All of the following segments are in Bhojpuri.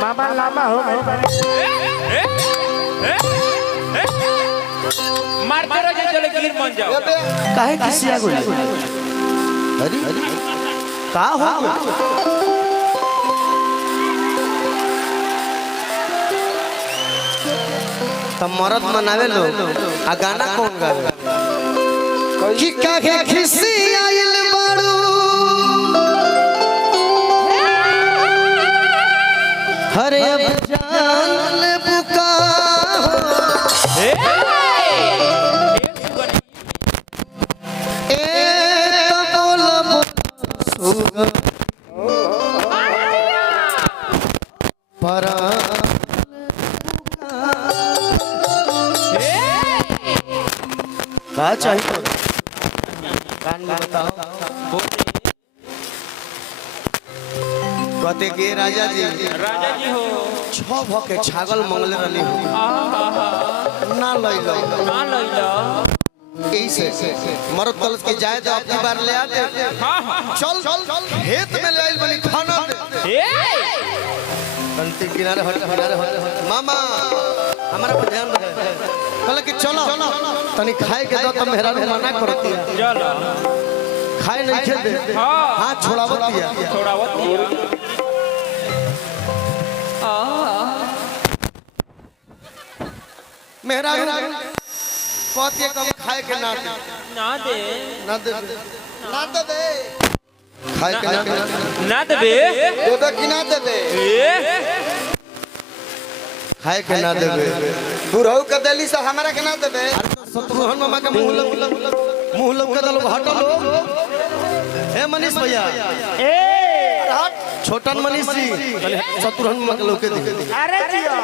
मामा लामा हो गए मारते रहो चले गिर बन जाओ काहे किसी आ गई अरे का हो तब मरद मनावे लो आ गाना कौन गावे कि काहे खिसी आइल बाड़ू हरे अब जान ले बुका क्या चाहिए कान में बताओ कहते के राजा जी हो छह भके छागल मंगले रहनी हो ना लइलो ऐसे मरद कलस के जाए तो अपनी बार ले आते चल खेत में ले आइल बनी खाना दे कंती किनारे हट मामा हमारा पर ध्यान रखे कहले कि चलो तनी खाए के दो त मेहरा मना करती है चलो खाए नहीं खे दे हां छोड़ावतिया मेहरा कहती कम खाए के ना दे खाए के ना देबे देबे कि ना देबे खाए के ना देबे बुढ़ऊ के देली से हमरा के ना देबे शत्रुघ्न मामा के मुंह लग के दलो हटलो हे मनीष भैया ए छोटन मनीष जी शत्रुघ्न मामा के लोके दे अरे जियो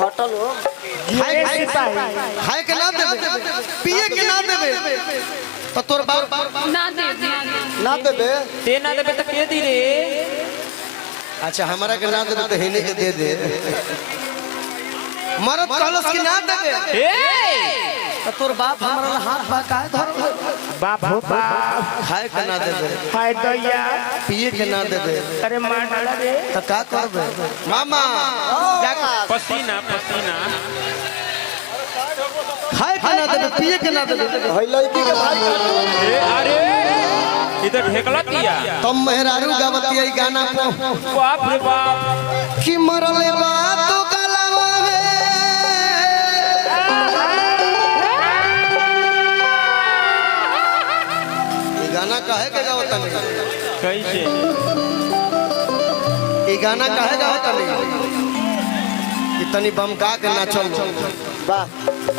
हटलो खाए के ना देबे पिए के ना देबे तो तोर बाप ना दे ना देबे ते ना देबे त के दी रे अच्छा हमरा के ना देबे तो हेने के दे दे मरद कहलस कि ना देबे तो तोर बाप हमरा हाथ काहे धर बाप हो बाप खाए के ना देबे खाए दैया पिए के ना देबे अरे मार डाला रे तो का करबे मामा पसीना खाए के ना देबे पिए के ना देबे होई लड़की के भाई अरे इधर ढेकला दिया तुम मेहरारू गावती है गाना को बाप रे बाप कि मरले बात तो गलवा में ये गाना काहे के गावता नहीं कैसे ये गाना काहे गावता नहीं इतनी बमका के नाचल वाह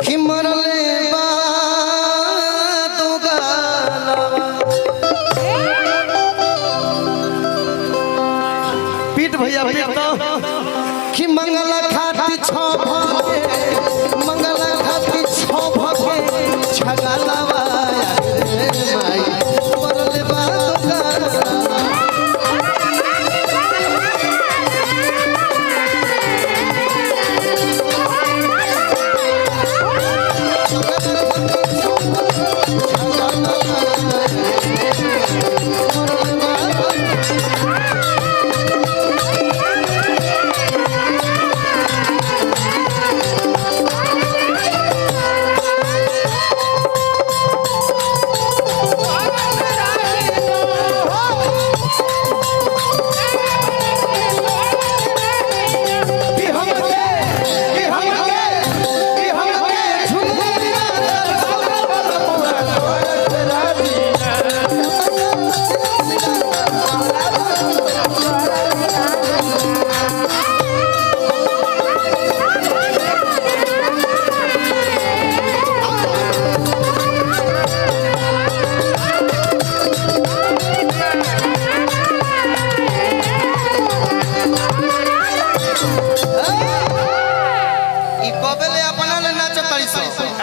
कि मरले बात तो गलवा पीठ भैया पीठ तो कि मंगला खाती छो भगे मंगला खाती छो भगे छगलवा रे माई मरले बात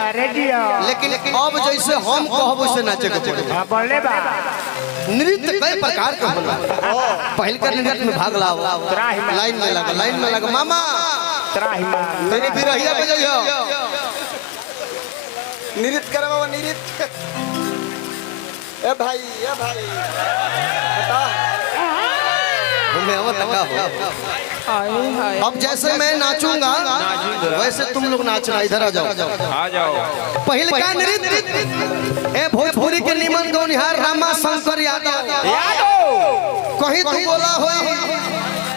लेकिन अब जैसे हम कहब वैसे नाचे के पड़ी हां बोले बा नृत्य कई प्रकार के होला पहल का नृत्य में भाग लाओ लाइन में लगा मामा त्राहिमा तेरी बिरहिया पे जाइयो नृत्य करे बाबा नृत्य ए भाई बता तुम्हें अब तका हो। अब जैसे मैं नाचूंगा वैसे तुम लोग नाचना। इधर आ जाओ। आ जाओ। पहले का नृत्य ए भोजपुरी के निमन गौनिहार रामा शंकर यादव कहीं तू बोला हो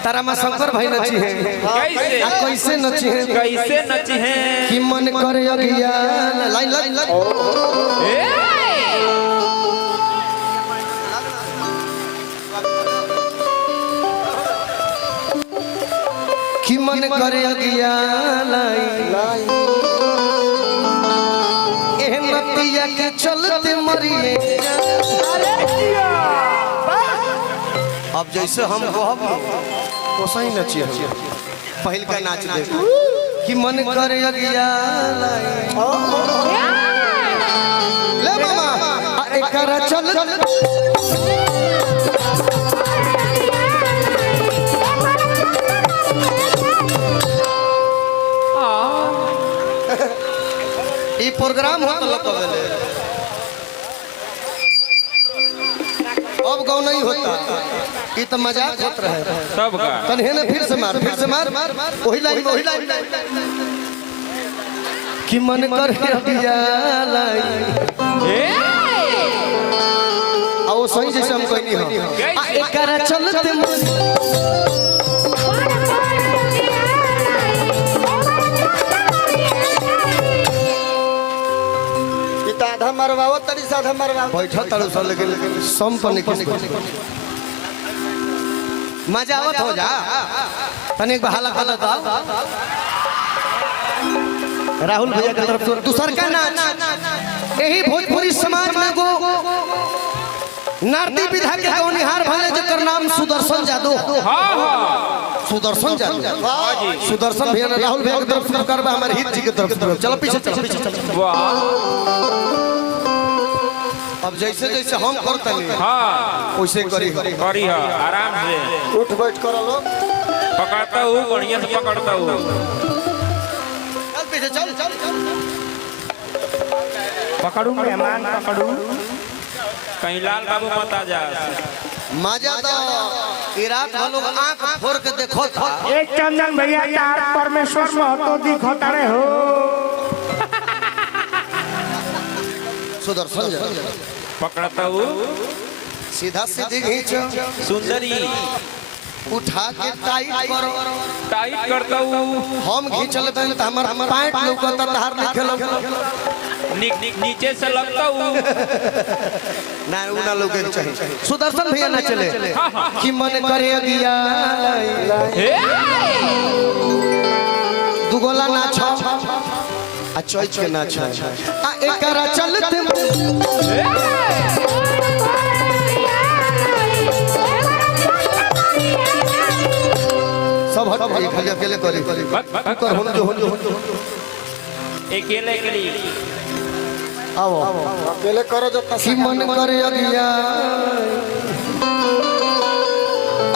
तारा मा शंकर भाई नची है। कैसे कैसे नची है? कैसे नची है? कि मन करे अगिया लाइन लाइन कि मन करे अगिया लाइन एह नतिया के चलते मरिए। अब जैसे हम कहब तो सही नचिए। पहल का नाच दे कि मन करे अगिया ले मामा एकरा चल ई प्रोग्राम होत लपवेले। अब गाँव नहीं होता ये तो मजाक होत रहे सबका। कन्हे ने फिर से मार वही लाइन कि मन कर दिया आओ सही जैसे हम कहनी हो एकरा चलते आधा मरवाओ तरी साधा मरवाओ बैठा तारू सा लेकिन संपन्न मजा आवत हो जा तनिक बहाला कर दो। राहुल भैया की तरफ से दूसर का नाच यही भोजपुरी समाज में गो नारदी विधा के गौनिहार भले जकर नाम सुदर्शन जादव। सुदर्शन जादव सुदर्शन भैया ने राहुल भैया की तरफ से करबा हमारे हित जी की तरफ से। चलो पीछे चलो। अब जैसे जैसे हम करते हैं वैसे करी है आराम से। उठ बैठ करो लो। पकड़ता हूँ बढ़िया से पकड़ता हूँ। चल पीछे चल। पकड़ू मेहमान पकड़ू। कहीं लाल बाबू मत आ जा। मजा तो इराक वालों आंख फोड़ के देखो था। एक चंदन भैया तार परमेश्वर महतो दिखो तारे हो। सुदर्शन पकड़ता हूँ सीधा सीधी खींचो सुंदरी उठा के टाइट करो। टाइट करता हूँ हम खींचल बन त हमर पैंट लौकता तहार नहीं खेलो नीचे से लगता हूँ ना उना लोगे चाहिए। सुदर्शन भैया ना चले कि मन करे अगिया दुगोला नाच आ चोइच के नाच आ एकरा चलते सब हट खाली अकेले करी कर हो जो अकेले आओ अकेले करो जो कि मन करे अगिया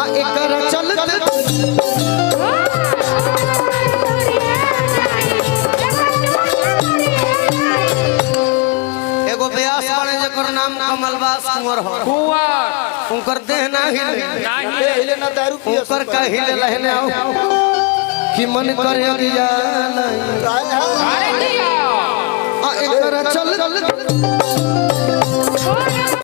आ एकरा चलते एगो व्यास बने जकर नाम कमलबास कुंवर हो। उनकर देह ना हिले ना दारू पियो उनकर का हिले लहने आओ कि मन करे अगिया अरे आ एकरा चल